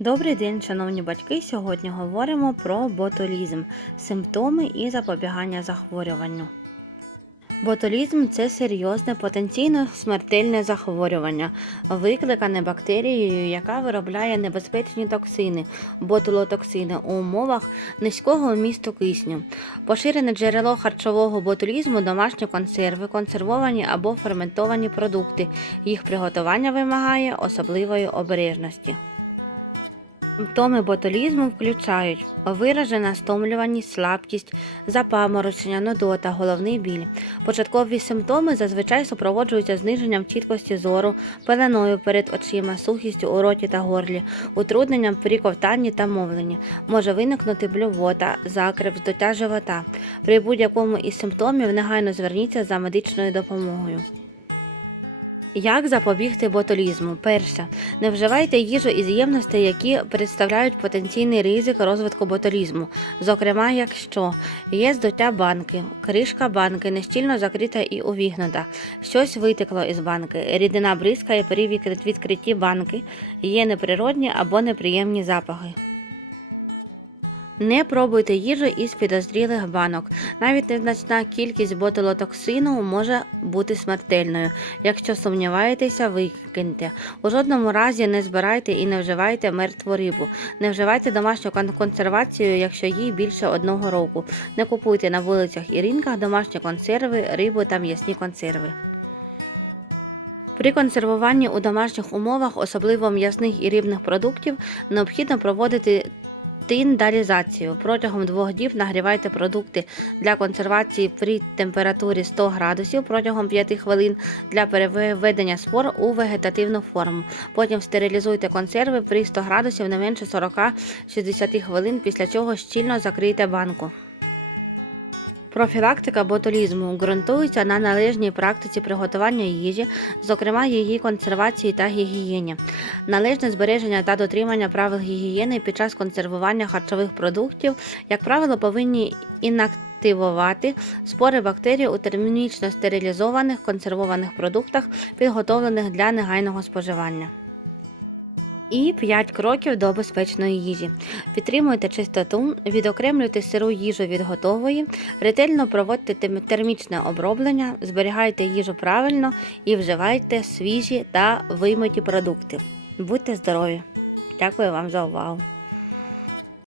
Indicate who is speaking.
Speaker 1: Добрий день, шановні батьки. Сьогодні говоримо про ботулізм, симптоми і запобігання захворюванню. Ботулізм це серйозне потенційно смертельне захворювання, викликане бактерією, яка виробляє небезпечні токсини, ботулотоксини у умовах низького вмісту кисню. Поширене джерело харчового ботулізму домашні консерви, консервовані або ферментовані продукти. Їх приготування вимагає особливої обережності. Симптоми ботулізму включають виражена стомлюваність, слабкість, запаморочення, нудота, головний біль. Початкові симптоми зазвичай супроводжуються зниженням чіткості зору, пеленою перед очима, сухістю у роті та горлі, утрудненням при ковтанні та мовленні. Може виникнути блювота, закрив, здуття живота. При будь-якому із симптомів негайно зверніться за медичною допомогою. Як запобігти ботулізму? Перше. Не вживайте їжу із ємностей, які представляють потенційний ризик розвитку ботулізму. Зокрема, якщо є здуття банки, кришка банки нещільно закрита і увігнута, щось витекло із банки, рідина бризкає при відкрит- відкритті банки, є неприродні або неприємні запахи. Не пробуйте їжу із підозрілих банок. Навіть незначна кількість ботулотоксину може бути смертельною. Якщо сумніваєтеся, викиньте. У жодному разі не збирайте і не вживайте мертву рибу. Не вживайте домашню консервацію, якщо їй більше одного року. Не купуйте на вулицях і ринках домашні консерви, рибу та м'ясні консерви. При консервуванні у домашніх умовах, особливо м'ясних і рибних продуктів, необхідно проводити тиндарізацію. Протягом двох діб нагрівайте продукти для консервації при температурі 100 градусів протягом 5 хвилин для переведення спор у вегетативну форму. Потім стерилізуйте консерви при 100 градусів не менше 40-60 хвилин, після чого щільно закрийте банку. Профілактика ботулізму ґрунтується на належній практиці приготування їжі, зокрема її консервації та гігієні. Належне збереження та дотримання правил гігієни під час консервування харчових продуктів, як правило, повинні інактивувати спори бактерій у термічно стерилізованих консервованих продуктах, підготовлених для негайного споживання. І 5 кроків до безпечної їжі. Підтримуйте чистоту, відокремлюйте сиру їжу від готової, ретельно проводьте термічне оброблення, зберігайте їжу правильно і вживайте свіжі та вимиті продукти. Будьте здорові! Дякую вам за увагу!